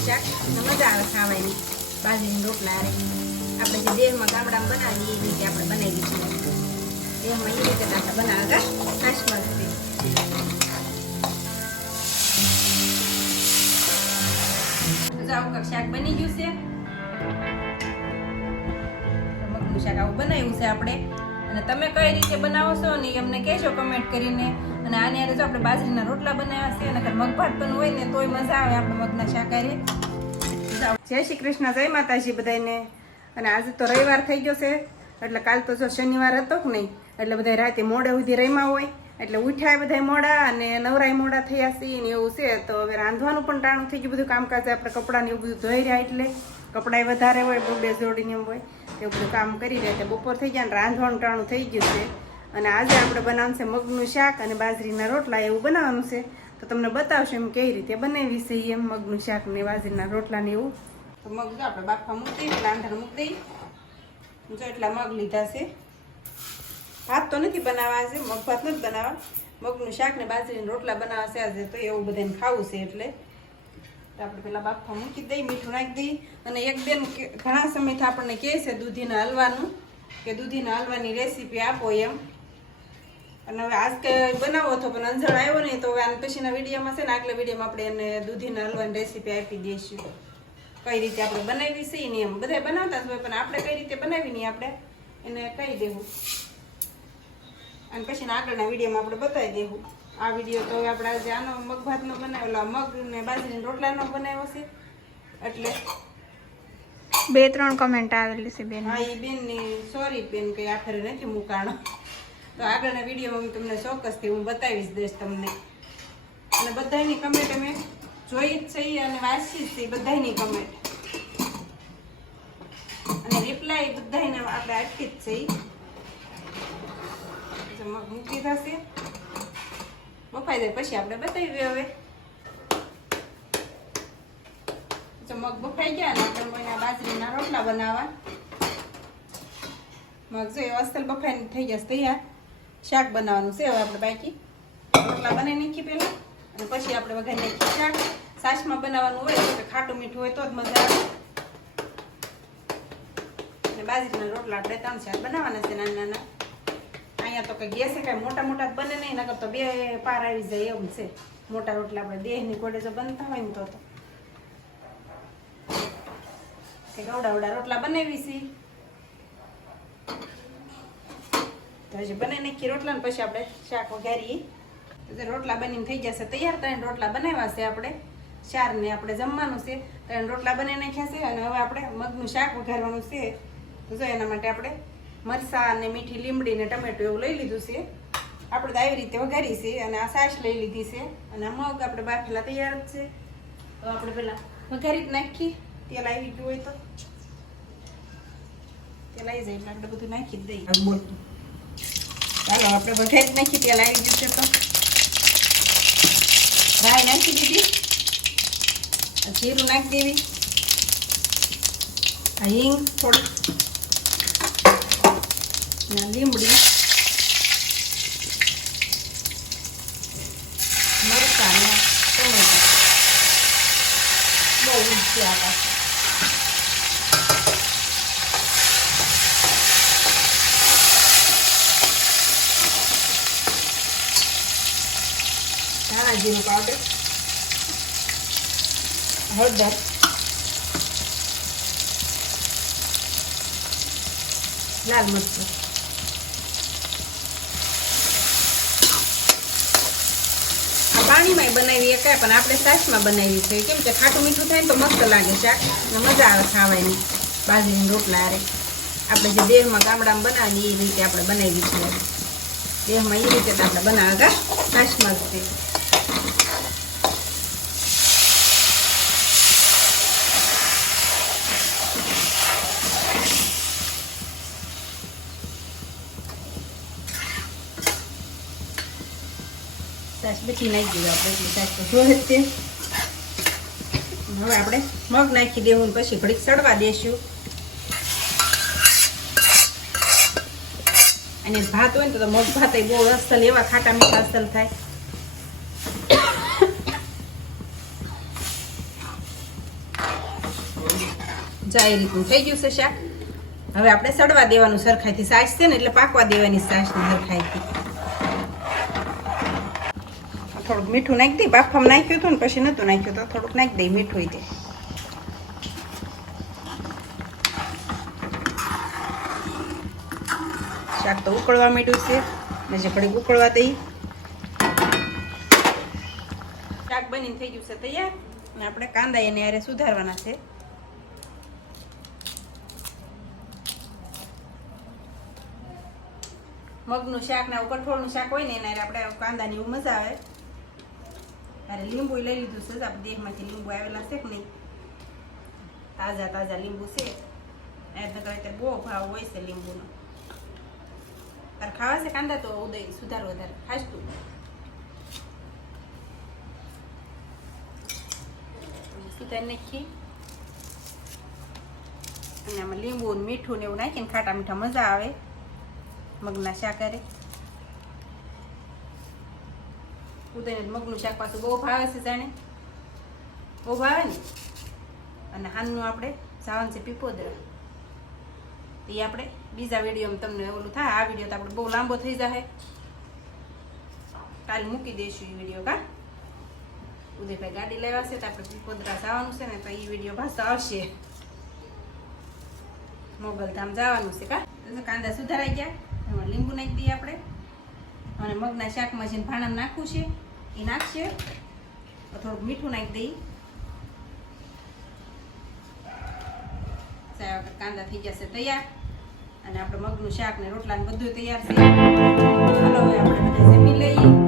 મગનું શાક મજા આવે ખાવાની બાજરીના રોટલા રે આપણે જે દેહમાં ગામડામાં બનાવીએ એ રીતે આપણે બનાવી છીએ દેહમાં એ રીતે આપણે બનાવે કાશમાં આવું શાક બની ગયું છે મગનું શાક આવું બનાવ્યું છે આપણે અને તમે કઈ રીતે બનાવો છો ને અમને કહેજો કમેન્ટ કરીને અને આને જો આપણે બાજરીના રોટલા બનાવ્યા છે અને મગ ભાત પણ હોય ને તોય મજા આવે આપણે મગના શાકાહારી જય શ્રી કૃષ્ણ જય માતાજી બધાને અને આજે તો રવિવાર થઈ ગયો છે એટલે કાલ તો જો શનિવાર હતો કે નહીં એટલે બધા રાતે મોડે સુધી રમ્યા હોય એટલે ઉઠ્યા બધા મોડા અને નવરાય મોડા થયા છે ને એવું છે તો હવે રાંધવાનું પણ ટાણું થઈ ગયું બધું કામકાજ આપણે કપડાને એવું બધું ધોઈ રહ્યા એટલે કપડાં વધારે હોય બે જોડીને એમ હોય એવું બધું કામ કરી રહ્યા એટલે બપોર થઈ ગયા ને રાંધવાનું ટાણું થઈ ગયું છે અને આજે આપણે બનાવવાનું છે મગનું શાક અને બાજરીના રોટલા એવું બનાવવાનું છે તો તમને બતાવશું એમ કઈ રીતે બનાવી છે એમ મગનું શાક ને બાજરીના રોટલા ને એવું તો મગ જો આપણે બાફા મૂકી દઈએ રાંધણ મૂકી દઈએ જો એટલા મગ લીધા છે ભાત તો નથી બનાવવા છે મગ ભાત નથી બનાવવા મગનું શાક ને બાજરીના રોટલા બનાવવા છે આજે તો એવું બધાને ખાવું છે એટલે આપણે પેલા બાફા મૂકી દઈએ મીઠું નાખી દઈએ અને એક બેન ઘણા સમયથી આપણને કહે છે દૂધીના હલવાનું કે દૂધીના હલવાની રેસીપી આપો એમ અને હવે આજ કે બનાવો હતો પણ અંજળ આવ્યો નહીં તો હવે આને પછીના વિડીયોમાં છે ને આગલા વિડીયોમાં આપણે એને દૂધીના હલવાની રેસીપી આપી દઈશું કઈ રીતે આપણે બનાવી છે ને એમ બધા બનાવતા જ હોય પણ આપણે કઈ રીતે બનાવી નહીં આપણે એને કહી દેવું અને પછીના આગળના વિડીયોમાં આપણે બતાવી દેવું આ વિડીયો તો આપણે આજે આનો મગ ભાતનો બનાવેલો મગ ને બાજરીના રોટલાનો બનાવ્યો છે એટલે 2-3 કમેન્ટ આવેલી છે બેન હા એ બેનની સોરી બેન કઈ આખરે નથી મૂકાણો તો આગળના વિડીયોમાં હું તમને ચોક્કસથી હું બતાવીશ દઈશ તમને અને બધાની કમેન્ટ અમે જોઈ જ છે અને વાંચી જ છે બધાની કમેન્ટ અને રિપ્લાય બધાને આપણે આપી જ છે મગ મૂકી થશે બફાઈ જાય પછી આપણે બતાવીએ હવે મગ બફાઈ ગયા ને આપણે બાજરીના રોટલા બનાવવા મગ જો અસલ બફાઈને થઈ જશે તૈયાર શાક બનાવવાનું છે હવે આપણે બાકી રોટલા બનાવી નાખીએ પહેલાં અને પછી આપણે વઘારી નાખીએ શાક છાશમાં બનાવવાનું હોય તો ખાટું મીઠું હોય તો જ મજા આવે અને બાજરીના રોટલા આપણે 3 શાક બનાવવાના છે નાના નાના અહીંયા તો કંઈ ગેસે કાંઈ મોટા મોટા જ બને નહીં નકર તો 2 પાર આવી જાય એમ છે મોટા રોટલા આપણે દેહની કોડે જો બનતા હોય ને તો ગવડા રોટલા બનાવી છે તો હજી બનાવી નાખીએ રોટલા ને પછી આપણે શાક વઘારીએ રોટલા બનીને થઈ જશે તૈયાર 3 રોટલા બનાવ્યા છે આપણે 4 ને આપણે જમવાનું છે 3 રોટલા બનાવી નાખ્યા છે અને હવે આપણે મગનું શાક વઘારવાનું છે તો જો એના માટે આપણે મરચાં અને મીઠી લીમડી ને ટમેટું એવું લઈ લીધું છે આપણે તો આવી રીતે વઘારી છે અને આ છાશ લઈ લીધી છે અને આ મગ આપણે બાફેલા તૈયાર જ છે તો આપણે પેલા વઘારી જ નાખીએ તેલ આવી ગયું હોય તો તેલ આવી જાય એટલે આપણે બધું નાખી જ દઈએ બોલતું ચાલો આપણે વઘારી નાખી તેલ આવી ગયું છે તો રાઈ નાખી દીધી જીરું નાખી દેવી આ હિંગ થોડું લીમડી મરચાં ને ટમેટા બહુ ઊંચી આટા ધાણા જીરું પાવડર હળદર લાલ મરચું પાણીમાં બનાવી એકાય પણ આપણે છાશમાં બનાવી છે કેમ કે ખાટું મીઠું થાય ને તો મસ્ત લાગે શાક અને મજા આવે ખાવાની બાજરીના રોટલા અરે આપણે જે દેહમાં ગામડામાં બનાવીએ એ રીતે આપણે બનાવી છે દેહમાં એ રીતે આપણે બનાવે છાશમાં જ છે છાશ બચી નાખી દીધું આપણે એટલી છાશ તો જોઈએ જ તે હવે આપણે મગ નાખી દેવું પછી ઘડીક સડવા દેશું અને ભાત હોય ને તો મગ ભાત બહુ અસલ એવા ખાટા મીઠા અસલ થાય જાય રીતનું થઈ ગયું છે શાક. હવે આપણે સડવા દેવાનું સરખાઈથી. સાસ છે ને એટલે પાકવા દેવાની સાસની સરખાઈથી. થોડુંક મીઠું નાખી દઈ. બાફામાં નાખ્યું હતું ને પછી નહોતું નાખ્યું તો થોડુંક નાખી દઈ મીઠું તે. શાક તો ઉકળવા માંડ્યું છે ને જે ઘડીક ઉકળવા દઈ. શાક બનીને થઈ ગયું છે તૈયાર. અને આપણે કાંદા એને યારે સુધારવાના છે. મગનું શાક ને કઠોળનું શાક હોય ને એના આપણે કાંદાની એવું મજા આવે. ત્યારે લીંબુ લઈ લીધું છે. આપણે દેશમાંથી લીંબુ આવેલા છે કે નહીં, તાજા તાજા લીંબુ છે. અત્યારે બહુ ભાવ હોય છે લીંબુનો. તારે ખાવા છે કાંદા તો ઉદય સુધાર વધારે ખાસ તું. સુધાર નાખી અને આમાં લીંબુ ને મીઠું ને એવું નાખીને ખાટા મીઠા મજા આવે મગના શાકારે. ઉદયને મગનું શાક પાછું બહુ ભાવે છે જાણે, બહુ ભાવે ને. અને હાનનું આપણે સાવન છે પીપોદરા, એ આપણે બીજા વિડીયોમાં તમને ઓલું થાય. આ વિડીયો તો આપણે બહુ લાંબો થઈ જાય, કાલે મૂકી દઈશું એ વિડીયો. કા ઉદયભાઈ ગાડી લેવા છે તો આપણે પીપોદરા જવાનું છે ને, તો એ વિડીયો પાછો આવશે. મોગલધામ જવાનું છે. કા કાંદા સુધારાઈ ગયા, એમાં લીંબુ નાખી દઈએ આપણે. અને મગના શાકમાં છે ભાણા નાખવું છે એ નાખશે. થોડુંક મીઠું નાખી દઈએ. કાંદા થઈ જશે તૈયાર. અને આપણે મગનું શાક ને રોટલા ને બધું તૈયાર છે. ચાલો હવે આપણે બધા જમી લઈએ.